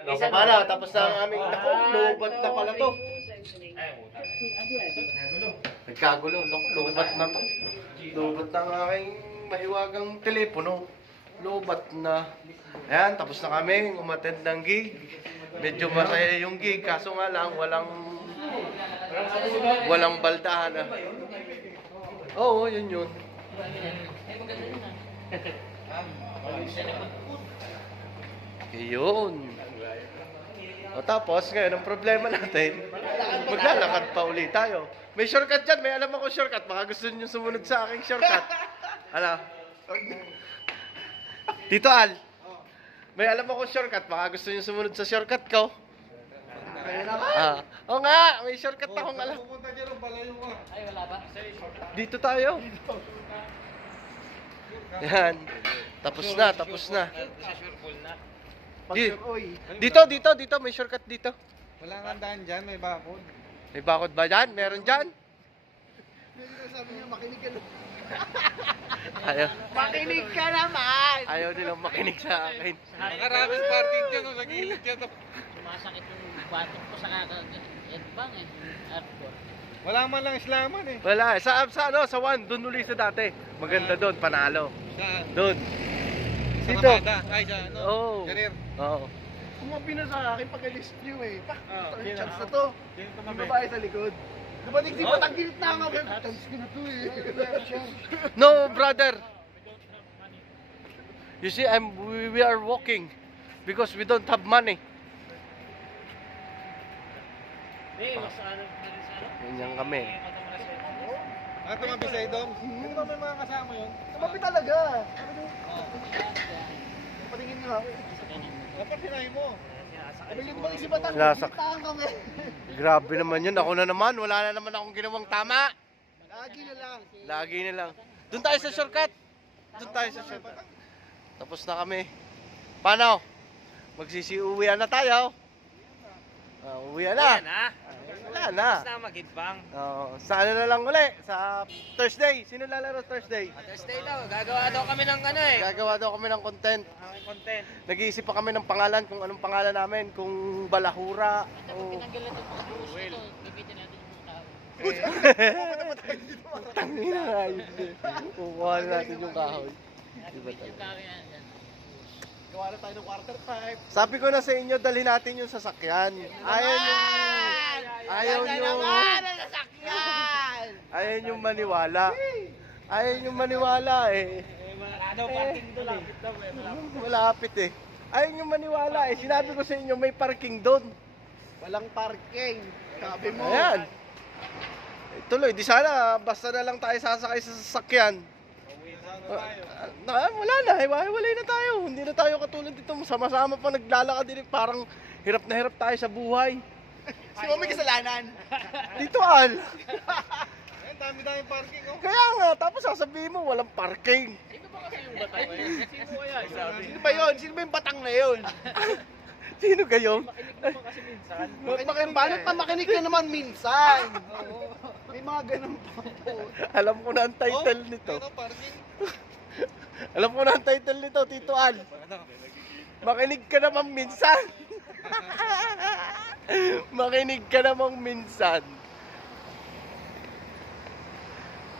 Ano pa pala, tapos na ang aming nako, lubat na pala to. Nagkagulo, nako, lubat na to. Lubat na ang aking mahiwagang telepono. Lubat na. Ayan, tapos na kami, umattend ng gig. Medyo masaya yung gig, kaso nga lang, walang baldahan. Oo, yun. Yun. O tapos, ngayon, ang problema natin, maglalakad pa ulit tayo. May shortcut dyan, may alam ako shortcut. Baka gusto nyo sumunod sa aking shortcut. Ano? Tito Al, may alam ako shortcut. Baka gusto nyo sumunod sa shortcut ko. O nga, may shortcut akong alam. Ay, wala ba? Dito tayo. Yan. Tapos na. Dito, may shortcut dito. Wala nga daan dyan, may bakod. May bakod ba dyan? Meron dyan? Sabi niya, makinig ka lang. Makinig ka naman! Ayaw nilang makinig sa akin. Maraming parking dyan, sa gilid dyan. Sumasakit yung batok ko sa kakag-headbang eh. Hardcore. Wala man lang islaman eh. Wala. Sa 1, dun uli sa dati. Maganda dun, panalo. Saan? Dun. Sa Dito. Mamada. Ay, sa ano? Oo. Career. Oo. Kumabi na sa akin pag-list nyo eh. Okay Chance na. na to. Yung babae sa likod. Dumating si Batang Gilit na nga. Chance ko na to eh. No, brother. You see, we are walking because we don't have money. Mas ano? Ganyan kami. Ah, tumabi sa idom? Hindi ba may mga kasama yun? Tumabi talaga. Patingin nga. Dapat sinahin mo. Pabili ko ba si Batang? Sinasak. Gitaan kami. Grabe naman yun. Ako na naman. Wala na naman akong ginawang tama. Lagi na lang. Doon tayo sa shortcut. Tapos na kami. Paano? Magsisiuwian na tayo. Uwian na. Wala na. Tapos na mag-headbang. Sa ano na lang uli? Sa Thursday. Sino lalaro Thursday? Thursday daw, gagawa daw kami ng ano eh. Gagawa daw kami ng content. Content. Nag-iisip pa kami ng pangalan, kung anong pangalan namin. Kung Balahura o... Pinanggalan ito mga puso ito. Gabitin natin yung mga tao. Tangina nga yun eh. Kukuha na natin yung kahoy. Diba Yung kami yan. Gawa na tayo ng quarter pipe. Sabi ko na sa inyo, dalhin natin yung sasakyan. Ayaw nyo maniwala. Ayaw nyo maniwala eh. Ano, parking doon lang. Malapit eh. Ayaw nyo maniwala eh. Sinabi ko sa inyo, may parking doon. Walang parking. Sabi mo. Ayan. Tuloy, di sana, basta na lang tayo sasakay sa sasakyan. Wala na, hiwa-hiwalay na tayo. Hindi na tayo katulad dito. Sama-sama pa naglalakad din. Parang hirap na hirap tayo sa buhay. Si Mami kasalanan. Dito Al. Ang dami-dami parking oh. Kaya nga, tapos sasabihin mo walang parking. Sino ba kasi yung batang na yun? Sino kaya? Sino ba yun? Sino ba yung batang na yun? Sino kayo? Makinig naman kasi minsan. Bakit pa makinig ka naman minsan? May mga ganun pa po. Alam ko na ang title nito. Parking. Alam ko na ang title nito, Tito Al. Makinig ka naman minsan. Makinig ka namang minsan.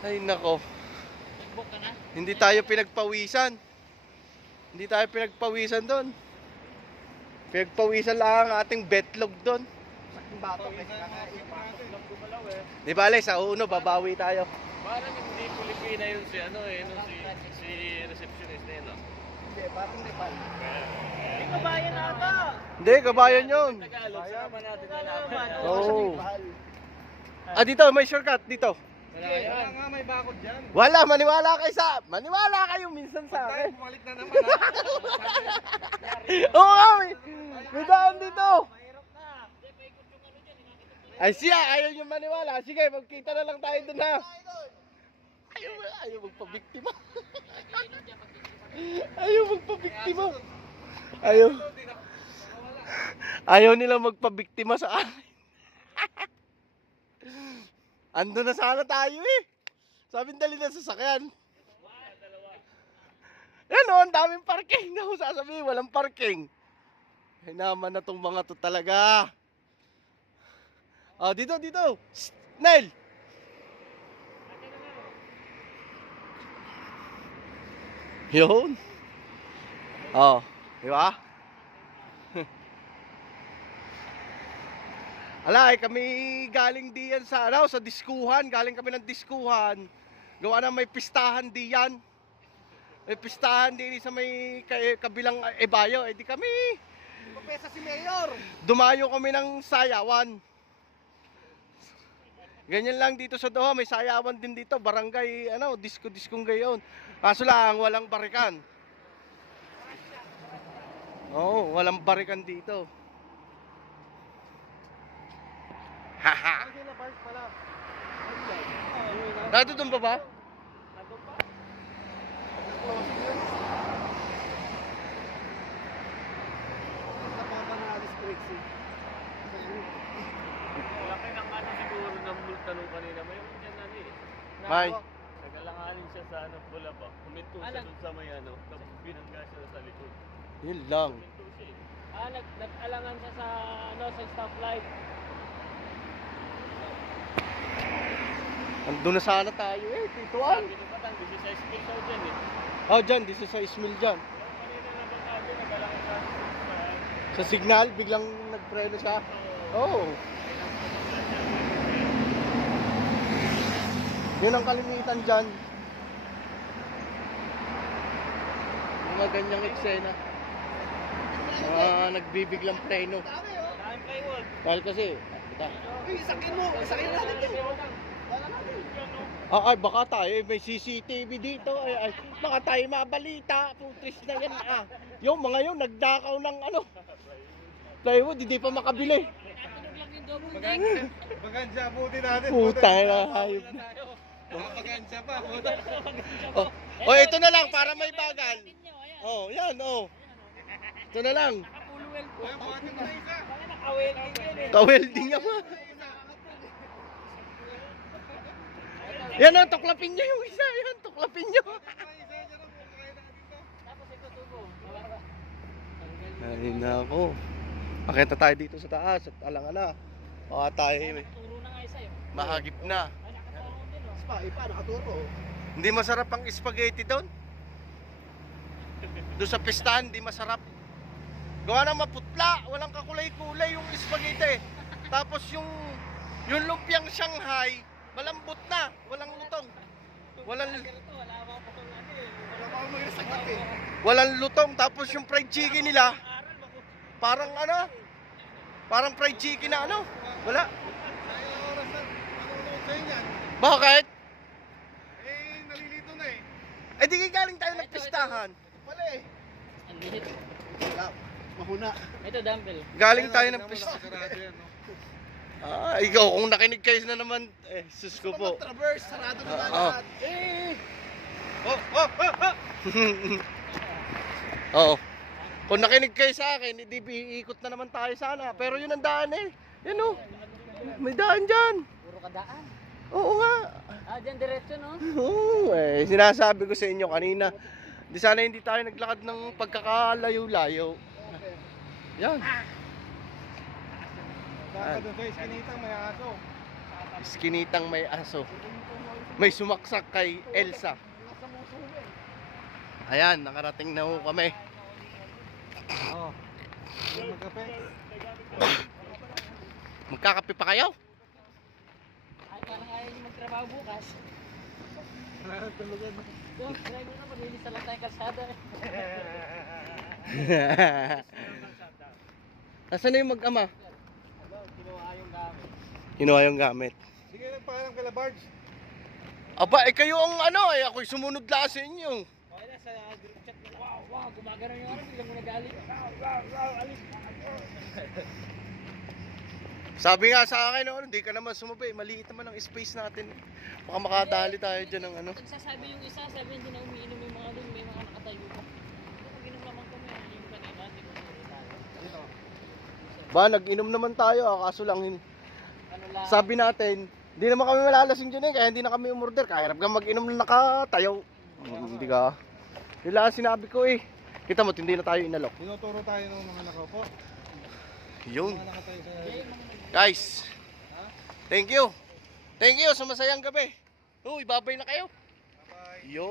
Ay nako. Nag-book ka na? Hindi tayo pinagpawisan. Hindi tayo pinagpawisan doon. Pinagpawisan lang ang ating betlog doon. Bato. Di ba, sa uno, babawi tayo. Parang hindi Pilipina yun si ano eh, no, si receptionist na yun, no? Hindi, parang Nepal. Kabayan na ata. Hindi, kabayan yun. Tagalog, sama natin nalaman. Oo. Dito, may shortcut, dito. Wala nga, may bakod dyan. Wala, maniwala kayo minsan sa Tayo, akin. bumalik na naman ha. Oo nga, may daan dito. Ay siya, ayaw nyo maniwala. Sige, magkita na lang tayo dun ha. Ayaw magpabiktima. Ayaw magpabiktima. Ayaw nila magpabiktima sa akin. Ando na sana tayo eh. Sabi dali na sasakyan. Yan o, ang daming parking. Naku, sasabihin, walang parking. Hinaman na tong mga to talaga. Oh, dito, dito. Shh, Nel. Yun. Oh, di ba? Alay, kami galing diyan sa ano, sa diskuhan. Galing kami ng diskuhan. Gawa na may pistahan diyan. May pistahan din sa may kabilang Ebayo. Eh di kami. Papesa si Mayor. Dumayo kami ng sayawan. Ganyan lang dito sa Doha, may sayawan din dito, barangay, ano, disco-diskong gayon. Kaso lang, walang barikan. Oo, walang barikan dito. Haha. Nato doon pa ba? Laki ng ano siguro ng multa nung kanina. May yan ano eh. May. Nagalanganin siya sa ano, pula pa. Huminto siya Alam. dun sa may ano. Tapos binangga siya sa likod. Yun lang. Huminto siya eh. Nag-alangan siya sa, ano, sa stoplight. Andun na sana tayo eh, tituan. Sabi ni Patang, 16 mil daw dyan eh. Oh, dyan, 16 mil dyan. Yung kanina na bangkado, nagalangan siya sa Sa signal, biglang nagpreno siya. Oo. Oh. Yun ang kalimitan dyan. Mga ganyang eksena. Mga nagbibiglang preno. Daan kayo wag. Dahil kasi, ito. Isakin mo. Isakin natin yun. Ay, baka tayo, may CCTV dito. Ay, baka tayo mabalita. Putris na yan. Yung mga yun, nagdakaw ng ano. Plywood, hindi pa makabili. Tunog lang yung double deck. Pagansya, buti natin. Puta na hayop. Pagansya pa. Oh, ito na lang para may bagal. Nyo, ayan. Oh, yan, oh. Ito na lang. Naka-full well po. Bakit na isa? Baka naka-welding yun eh. Ka-welding nga ba? Yan, oh, tuklapin nyo yung isa. Yan, tuklapin nyo. Tapos ito tubo. Ay, nako. Pakita tayo dito sa taas at alangan na. Baka tayo Turo na nga isa yun. mahagip na. Ay, nakaturo din oh. Pa, ipa, nakaturo. Hindi masarap ang spaghetti doon. Doon sa pistahan, hindi masarap. Gawa ng maputla, walang kakulay-kulay yung spaghetti. Tapos yung lumpiang Shanghai, malambot na, walang lutong. Walang Ito, wala mga patong ano eh. Wala pa akong magsagot eh. walang lutong. Tapos yung fried chicken nila, Aral, bako. parang ano? Parang fried chicken na ano? Wala. Sayang oras na. Ano sa inyan? Bakit? Eh, nalilito na eh. Eh di galing tayo ng pistahan. Pala eh. Ang liit. Wala. Mahuna. Ito, dumbbell. Galing tayo ng pistahan. Ikaw kung nakinig kayo na naman, sus ko po. Traverse, sarado na Oo. lahat. Eh! Oo. Kung nakinig kayo sa akin, hindi ikot na naman tayo sana. Pero yun ang daan eh. Yan o. May daan dyan. Puro kadaan. Oo nga. Dyan diretso no? Oo sinasabi ko sa inyo kanina. Di sana hindi tayo naglakad ng pagkakalayo-layo. Yan. Baka doon sa iskinitang may aso. Iskinitang may aso. May sumaksak kay Elsa. Ayan, nakarating na ho kami. Oo. Magkape. Magkakape pa kayo? Ay, parang ayaw niyo magtrabaho bukas. Tulugan. Doon, try mo na, maglilista lang tayo kalsada. Nasaan na yung mag-ama? Kinuha yung gamit. Kinuha yung gamit. Sige, nagpaalam ka Labarge. Aba, kayo ang ano ako'y sumunod lang sa inyo. Okay na, sa group chat nila. Wow, gumagano yung ano, biglang mo nagalit. Wow, alis. Sabi nga sa akin, hindi ka naman sumabay. Maliit naman ang space natin. Baka makadali tayo dyan ng ano. Nagsasabi yung isa, sabi hindi na umiinom yung mga doon, may mga nakatayo pa. Nag-inom naman kami, yung kanina, hindi ko tayo. Ba, nag-inom naman tayo, kaso lang Ano lang, sabi natin, hindi naman kami malalasing dyan kaya hindi na kami umorder. Kahirap ka mag-inom na nakatayo. Hindi ka. Yun lang ang sinabi ko eh. Kita mo, hindi na tayo inalok. Tinuturo tayo ng mga nakaupo. Yun. Mga nakatayo sa... Guys, thank you. Thank you sa masayang gabi. Uy, babay na kayo. Bye. Yo!